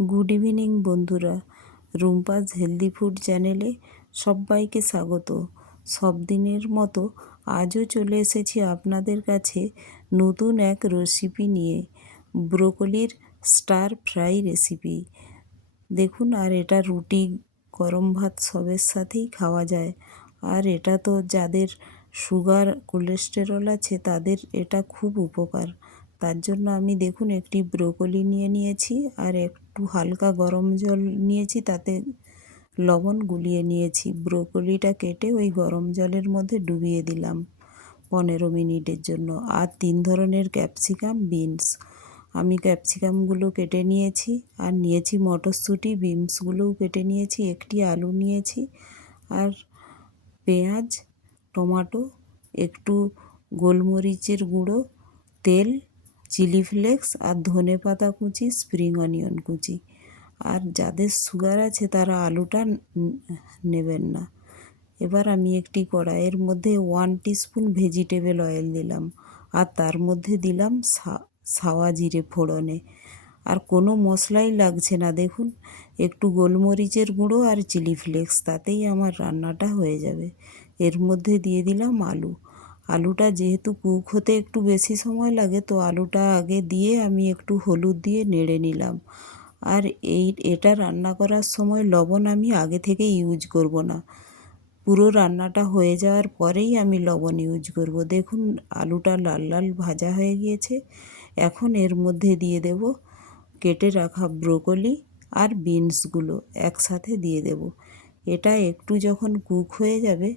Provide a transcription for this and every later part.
Good evening বন্ধুরা, Rumpa's healthy food চ্যানেলে সবাইকে স্বাগত। সব দিনের মতো আজও চলে এসেছি আপনাদের কাছে নতুন এক রেসিপি নিয়ে, ব্রোকলির স্টার ফ্রাই রেসিপি। দেখুন, আর এটা রুটি, গরম ভাত সবের সাথেই খাওয়া যায়। আর এটা তো যাদের সুগার, কোলেস্টেরল আছে তাদের এটা খুব উপকার। তার জন্য আমি দেখুন একটি ব্রোকলি নিয়ে নিয়েছি আর একটু হালকা গরম জল নিয়েছি, তাতে লবণ গুলিয়ে নিয়েছি। ব্রোকলিটা কেটে ওই গরম জলের মধ্যে ডুবিয়ে দিলাম 15 মিনিটের জন্য। আর 3 ধরনের ক্যাপসিকাম, বিনস, আমি ক্যাপসিকামগুলো কেটে নিয়েছি। আর নিয়েছি মটরশুঁটি, বিনসগুলোও কেটে নিয়েছি, একটি আলু নিয়েছি, আর পেঁয়াজ, টমেটো, একটু গোলমরিচের গুঁড়ো, তেল, চিলি ফ্লেক্স আর ধনেপাতা কুচি, স্প্রিং অনিয়ন কুচি। আর যাদের সুগার আছে তারা আলুটা নেবেন না। এবার আমি একটি কড়াইয়ের মধ্যে 1 টিস্পুন ভেজিটেবল অয়েল দিলাম, আর তার মধ্যে দিলাম সাওয়া জিরে ফোড়নে। আর কোনো মশলাই লাগছে না, দেখুন একটু গোলমরিচের গুঁড়ো আর চিলি ফ্লেক্স, তাতেই আমার রান্নাটা হয়ে যাবে। এর মধ্যে দিয়ে দিলাম আলু। আলুটা যেহেতু কুক হতে একটু বেশি সময় লাগে, তো আলুটা আগে দিয়ে আমি একটু হলুদ দিয়ে নেড়ে নিলাম। আর এটা রান্না করার সময় লবণ আমি আগে থেকে ইউজ করব না, পুরো রান্নাটা হয়ে যাওয়ার পরেই আমি লবণ ইউজ করব। দেখুন আলুটা লাল লাল ভাজা হয়ে গিয়েছে। এখন এর মধ্যে দিয়ে দেব কেটে রাখা ব্রোকলি আর বিনসগুলো একসাথে দিয়ে দেব। এটা একটু যখন কুক হয়ে যাবে,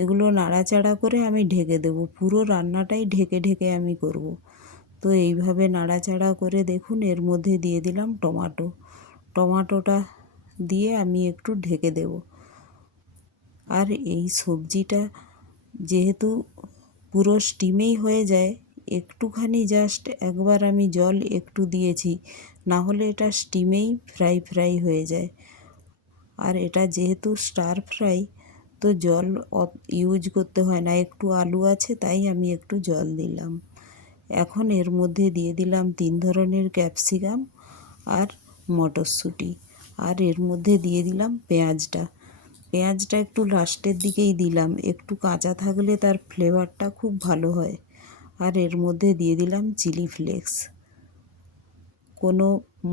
এগুলো নাড়াচাড়া করে আমি ঢেকে দেব। পুরো রান্নাটাই ঢেকে ঢেকে আমি করব। তো এইভাবে নাড়াচাড়া করে দেখুন এর মধ্যে দিয়ে দিলাম টমাটোটা দিয়ে আমি একটু ঢেকে দেব। আর এই সবজিটা যেহেতু পুরো স্টিমেই হয়ে যায়, একটুখানি জাস্ট একবার আমি জল একটু দিয়েছি, না হলে এটা স্টিমেই ফ্রাই হয়ে যায়। আর এটা যেহেতু স্টার ফ্রাই, তো জল ইউজ করতে হয় না, একটু আলু আছে তাই আমি একটু জল দিলাম। এখন এর মধ্যে দিয়ে দিলাম 3 ধরনের ক্যাপসিকাম আর মটরশুঁটি, আর এর মধ্যে দিয়ে দিলাম পেঁয়াজটা একটু লাস্টের দিকেই দিলাম, একটু কাঁচা থাকলে তার ফ্লেভারটা খুব ভালো হয়। আর এর মধ্যে দিয়ে দিলাম চিলি ফ্লেক্স। কোনো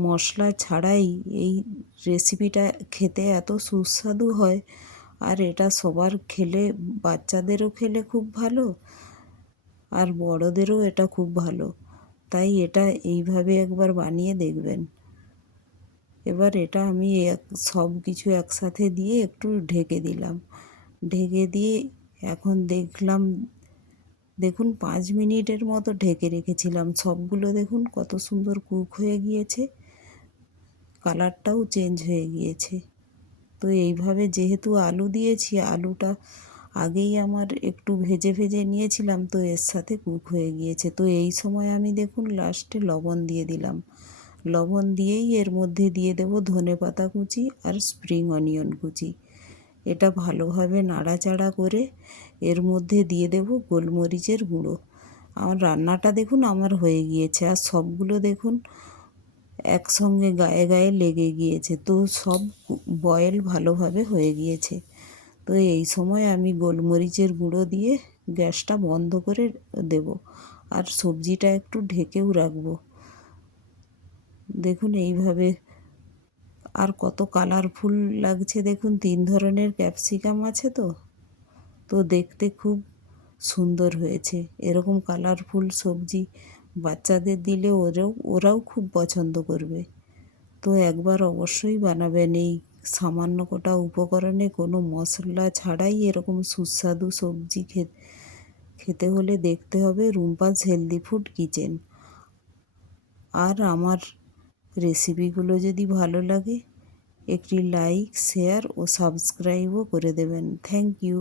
মশলা ছাড়াই এই রেসিপিটা খেতে এত সুস্বাদু হয়। আর এটা সবার খেলে, বাচ্চাদেরও খেলে খুব ভালো, আর বড়দেরও এটা খুব ভালো। তাই এটা এইভাবে একবার বানিয়ে দেখবেন। এবার এটা আমি সব কিছু একসাথে দিয়ে একটু ঢেকে দিলাম। ঢেকে দিয়ে এখন দেখুন 5 মিনিটের মতো ঢেকে রেখেছিলাম। সবগুলো দেখুন কত সুন্দর কুক হয়ে গিয়েছে, কালারটাও চেঞ্জ হয়ে গিয়েছে। তো এইভাবে যেহেতু আলু দিয়েছি, আলুটা আগেই আমার একটু ভেজে নিয়েছিলাম, তো এর সাথে কুক হয়ে গিয়েছে। তো এই সময় আমি দেখুন লাস্টে লবণ দিয়ে দিলাম। লবণ দিয়েই এর মধ্যে দিয়ে দেব ধনেপাতা কুচি আর স্প্রিং অনিয়ন কুচি। এটা ভালোভাবে নাড়াচাড়া করে এর মধ্যে দিয়ে দেব গোলমরিচের গুঁড়ো। আমার রান্নাটা দেখুন আমার হয়ে গিয়েছে, আর সবগুলো দেখুন একসঙ্গে গায়ে গায়ে লেগে গিয়েছে, তো সব বয়েল ভালোভাবে হয়ে গিয়েছে। তো এই সময় আমি গোলমরিচের গুঁড়ো দিয়ে গ্যাসটা বন্ধ করে দেব, আর সবজিটা একটু ঢেকেও রাখবো। দেখুন এইভাবে, আর কত কালারফুল লাগছে দেখুন। 3 ধরনের ক্যাপসিকাম আছে, তো দেখতে খুব সুন্দর হয়েছে। এরকম কালারফুল সবজি বাচ্চাদের দিলে ওরাও খুব পছন্দ করবে। তো একবার অবশ্যই বানাবেন। এই সামান্য কটা উপকরণে, কোনো মশলা ছাড়াই এরকম সুস্বাদু সবজি খেতে হলে দেখতে হবে রুম্পাস হেলদি ফুড কিচেন। আর আমার রেসিপিগুলো যদি ভালো লাগে, একটি লাইক, শেয়ার ও সাবস্ক্রাইবও করে দেবেন। Thank you.